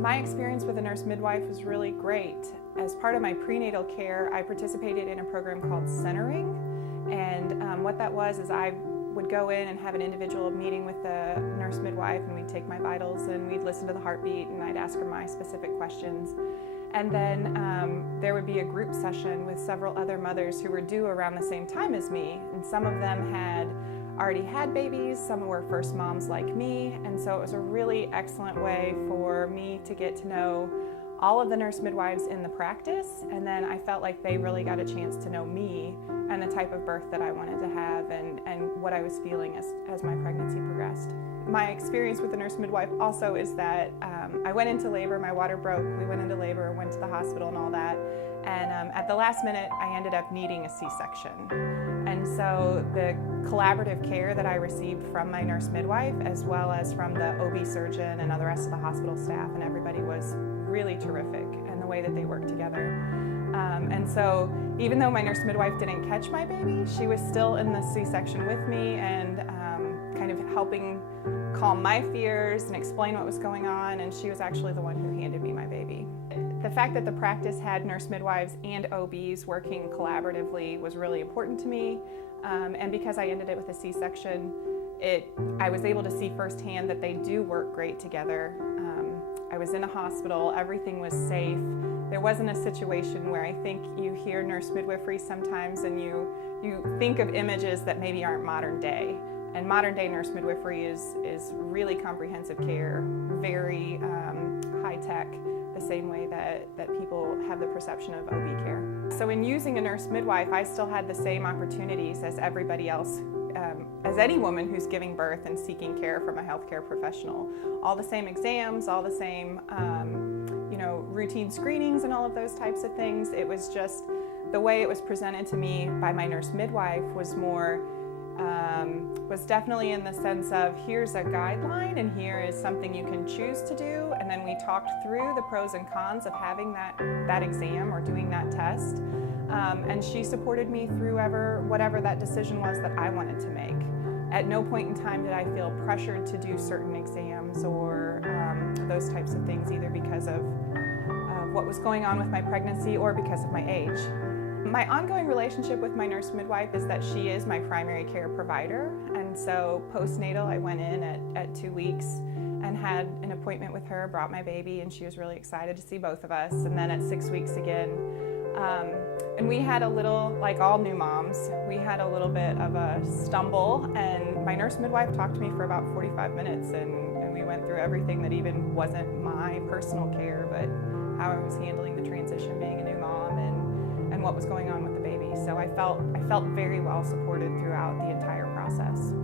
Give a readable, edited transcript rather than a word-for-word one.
My experience with a nurse midwife was really great. As part of my prenatal care, I participated in a program called Centering, and what that was is I would go in and have an individual meeting with the nurse midwife, and we'd take my vitals and we'd listen to the heartbeat, and I'd ask her my specific questions. And then there would be a group session with several other mothers who were due around the same time as me, and some of them had already had babies, some were first moms like me, and so it was a really excellent way for me to get to know all of the nurse midwives in the practice, and then I felt like they really got a chance to know me and the type of birth that I wanted to have and what I was feeling as my pregnancy progressed. My experience with the nurse midwife also is that I went into labor, my water broke, we went into labor, went to the hospital and all that, and at the last minute I ended up needing a C-section. And so the collaborative care that I received from my nurse midwife, as well as from the OB surgeon and the rest of the hospital staff and everybody, was really terrific, and the way that they worked together. And so even though my nurse midwife didn't catch my baby, she was still in the C-section with me and kind of helping calm my fears and explain what was going on, and she was actually the one who handed me my baby. The fact that the practice had nurse midwives and OBs working collaboratively was really important to me, and because I ended it with a C-section, I was able to see firsthand that they do work great together. I was in a hospital, everything was safe. There wasn't a situation where I think you hear nurse midwifery sometimes and you think of images that maybe aren't modern day. And modern day nurse midwifery is really comprehensive care, very high tech, the same way that people have the perception of OB care. So in using a nurse midwife, I still had the same opportunities as everybody else, as any woman who's giving birth and seeking care from a healthcare professional. All the same exams, all the same routine screenings and all of those types of things. It was just the way it was presented to me by my nurse midwife was definitely in the sense of, here's a guideline and here is something you can choose to do, and then we talked through the pros and cons of having that exam or doing that test, and she supported me through whatever that decision was that I wanted to make. At no point in time did I feel pressured to do certain exams or those types of things, either because of what was going on with my pregnancy or because of my age. My ongoing relationship with my nurse midwife is that she is my primary care provider, and so postnatal I went in at 2 weeks and had an appointment with her, brought my baby, and she was really excited to see both of us, and then at 6 weeks again. And we had a little, like all new moms, we had a little bit of a stumble, and my nurse midwife talked to me for about 45 minutes, and we went through everything that even wasn't my personal care, but how I was handling the transition being a new mom and what was going on with the baby. So I felt very well supported throughout the entire process.